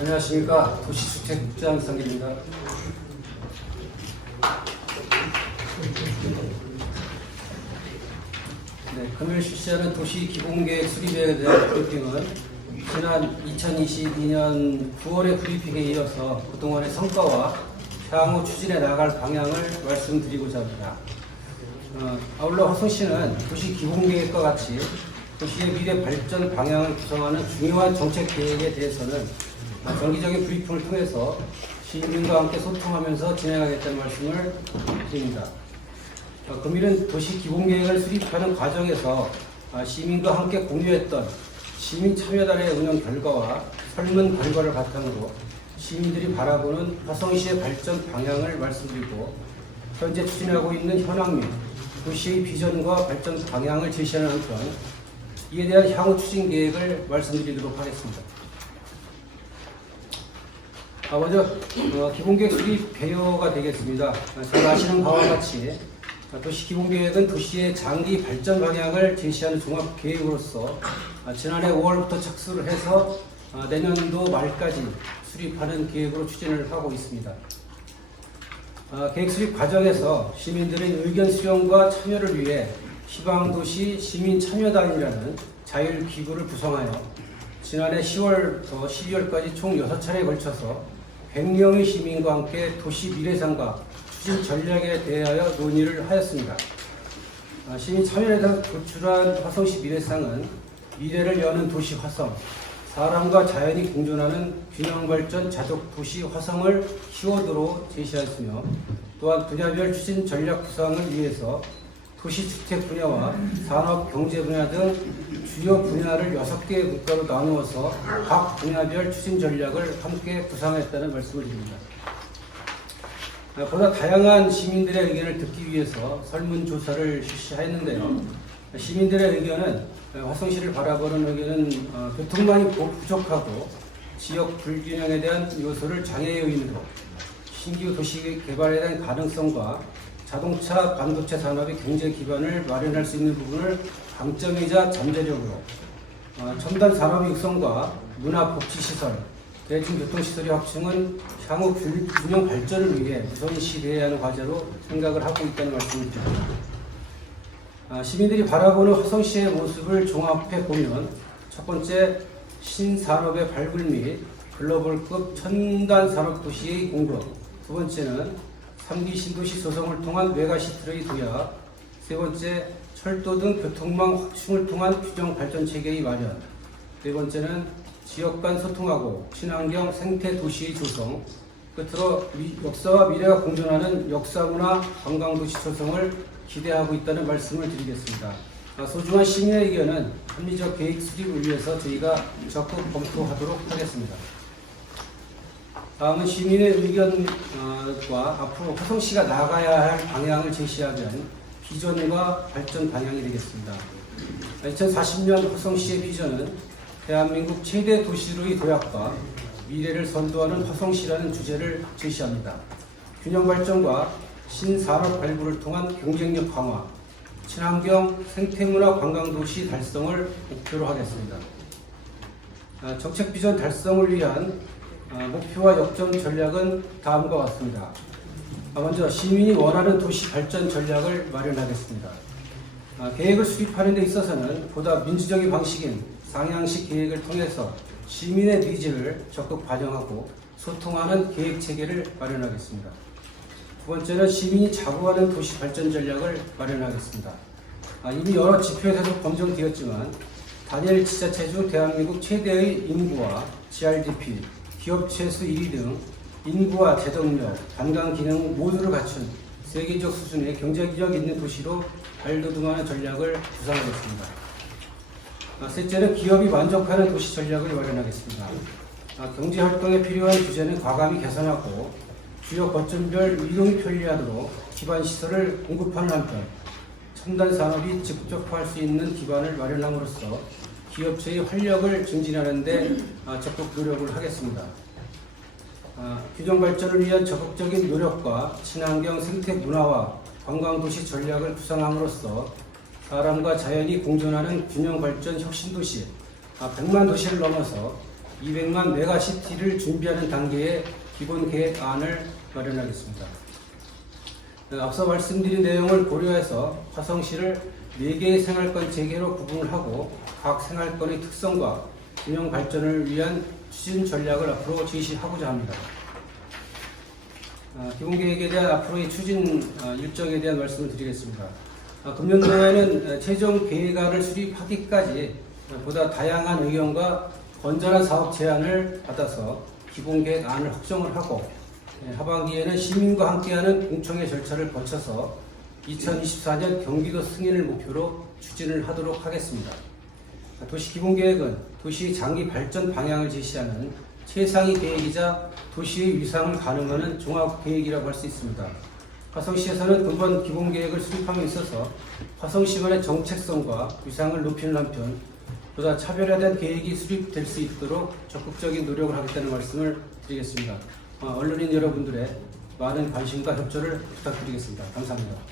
안녕하십니까 도시주택국장 성길입니다. 네, 금요일 실시하는 도시기본계획 수립에 대한 브리핑은 지난 2022년 9월의 브리핑에 이어서 그동안의 성과와 향후 추진해 나갈 방향을 말씀드리고자 합니다. 어, 아울러 화성시는 도시기본계획과 같이 도시의 미래 발전 방향을 구성하는 중요한 정책 계획에 대해서는 어, 정기적인 브리핑을 통해서 시민과 함께 소통하면서 진행하겠다는 말씀을 드립니다. 어, 금일은 도시 기본계획을 수립하는 과정에서 아, 시민과 함께 공유했던 시민 참여단의 운영 결과와 설문 결과를 바탕으로 시민들이 바라보는 화성시의 발전 방향을 말씀드리고 현재 추진하고 있는 현황 및 도시의 비전과 발전 방향을 제시하는 한편 이에 대한 향후 추진 계획을 말씀드리도록 하겠습니다. 아, 먼저 어, 기본계획 수립 개요가 되겠습니다. 아, 잘 아시는 바와 같이 아, 도시 기본계획은 도시의 장기 발전 방향을 제시하는 종합 계획으로서 아, 지난해 5월부터 착수를 해서 아, 내년도 말까지 수립하는 계획으로 추진을 하고 있습니다. 아, 계획 수립 과정에서 시민들의 의견 수렴과 참여를 위해 희망도시 시민참여단이라는 자율기구를 구성하여 지난해 10월부터 12월까지 총 6차례에 걸쳐서 100명의 시민과 함께 도시 미래상과 추진 전략에 대하여 논의를 하였습니다. 아, 시민 참여에서 도출한 화성시 미래상은 미래를 여는 도시 화성, 사람과 자연이 공존하는 균형 발전 자족 도시 화성을 키워드로 제시하였으며 또한 분야별 추진 전략 구상을 위해서 도시 주택 분야와 산업 경제 분야 등 주요 분야를 6개의 국가로 나누어서 각 분야별 추진 전략을 함께 구상했다는 말씀을 드립니다. 아, 보다 다양한 시민들의 의견을 듣기 위해서 설문조사를 실시했는데요. 시민들의 의견은 화성시를 바라보는 의견은 어, 교통망이 부- 부족하고 지역 불균형에 대한 요소를 장애 요인으로 신규 도시 개발에 대한 가능성과 자동차 반도체 산업의 경제 기반을 마련할 수 있는 부분을 강점이자 잠재력으로 어, 첨단 산업 육성과 문화 복지 시설, 대중교통 시설의 확충은 향후 균- 균형 발전을 위해 우선시 돼야 하는 과제로 생각을 하고 있다는 말씀을 드립니다. 아, 시민들이 바라보는 화성시의 모습을 종합해 보면 첫 번째 신산업의 발굴 및 글로벌급 첨단 산업 도시의 공급, 두 번째는 3기 신도시 조성을 통한 메가시티의 도약, 세 번째 철도 등 교통망 확충을 통한 규정 발전 체계의 마련, 네 번째는 지역 간 소통하고 친환경 생태 도시의 조성, 끝으로 미- 역사와 미래가 공존하는 역사문화 관광도시 조성을 기대하고 있다는 말씀을 드리겠습니다. 아, 소중한 시민의 의견은 합리적 계획 수립을 위해서 저희가 적극 검토하도록 하겠습니다. 다음은 시민의 의견과 앞으로 화성시가 나가야 할 방향을 제시하는 비전과 발전 방향이 되겠습니다. 2040년 화성시의 비전은 대한민국 최대 도시로의 도약과 미래를 선도하는 화성시라는 주제를 제시합니다. 균형 발전과 신산업 발굴을 통한 경쟁력 강화, 친환경 생태문화 관광도시 달성을 목표로 하겠습니다. 아, 정책 비전 달성을 위한 아, 목표와 역점 전략은 다음과 같습니다. 아, 먼저 시민이 원하는 도시 발전 전략을 마련하겠습니다. 아, 계획을 수립하는 데 있어서는 보다 민주적인 방식인 상향식 계획을 통해서 시민의 니즈를 적극 반영하고 소통하는 계획 체계를 마련하겠습니다. 두 번째는 시민이 자부하는 도시 발전 전략을 마련하겠습니다. 아, 이미 여러 지표에서도 검증되었지만 단일 지자체 중 대한민국 최대의 인구와 GRDP, 기업체 수 1위 등 인구와 제동력, 관광 기능 모두를 갖춘 세계적 수준의 경제력 있는 도시로 발돋움하는 전략을 구상하겠습니다. 아, 셋째는 기업이 만족하는 도시 전략을 마련하겠습니다. 아, 경제 활동에 필요한 규제는 과감히 개선하고 주요 거점별 이동이 편리하도록 기반 시설을 공급하는 한편 첨단 산업이 직접화할 수 있는 기반을 마련함으로써 기업체의 활력을 증진하는 데 아, 적극 노력을 하겠습니다. 아, 규정 발전을 위한 적극적인 노력과 친환경 생태 문화와 관광도시 전략을 구상함으로써 사람과 자연이 공존하는 균형 발전 혁신 도시, 아, 100만 도시를 넘어서 200만 메가시티를 준비하는 단계의 기본 계획안을 마련하겠습니다. 어, 앞서 말씀드린 내용을 고려해서 화성시를 4개의 생활권 재개로 구분을 하고 각 생활권의 특성과 균형 발전을 위한 추진 전략을 앞으로 제시하고자 합니다. 아, 기본계획에 대한 앞으로의 추진 아, 일정에 대한 말씀을 드리겠습니다. 아, 금년도에는 에, 최종 계획안을 수립하기까지 어, 보다 다양한 의견과 건전한 사업 제안을 받아서 기본계획안을 확정을 하고 예, 하반기에는 시민과 함께하는 공청회 절차를 거쳐서 2024년 경기도 승인을 목표로 추진을 하도록 하겠습니다. 도시기본계획은 도시의 장기 발전 방향을 제시하는 최상위 계획이자 도시의 위상을 가늠하는 종합계획이라고 할 수 있습니다. 화성시에서는 근본 기본계획을 수립함에 있어서 화성시만의 정책성과 위상을 높이는 한편 보다 차별화된 계획이 수립될 수 있도록 적극적인 노력을 하겠다는 말씀을 드리겠습니다. 어, 언론인 여러분들의 많은 관심과 협조를 부탁드리겠습니다. 감사합니다.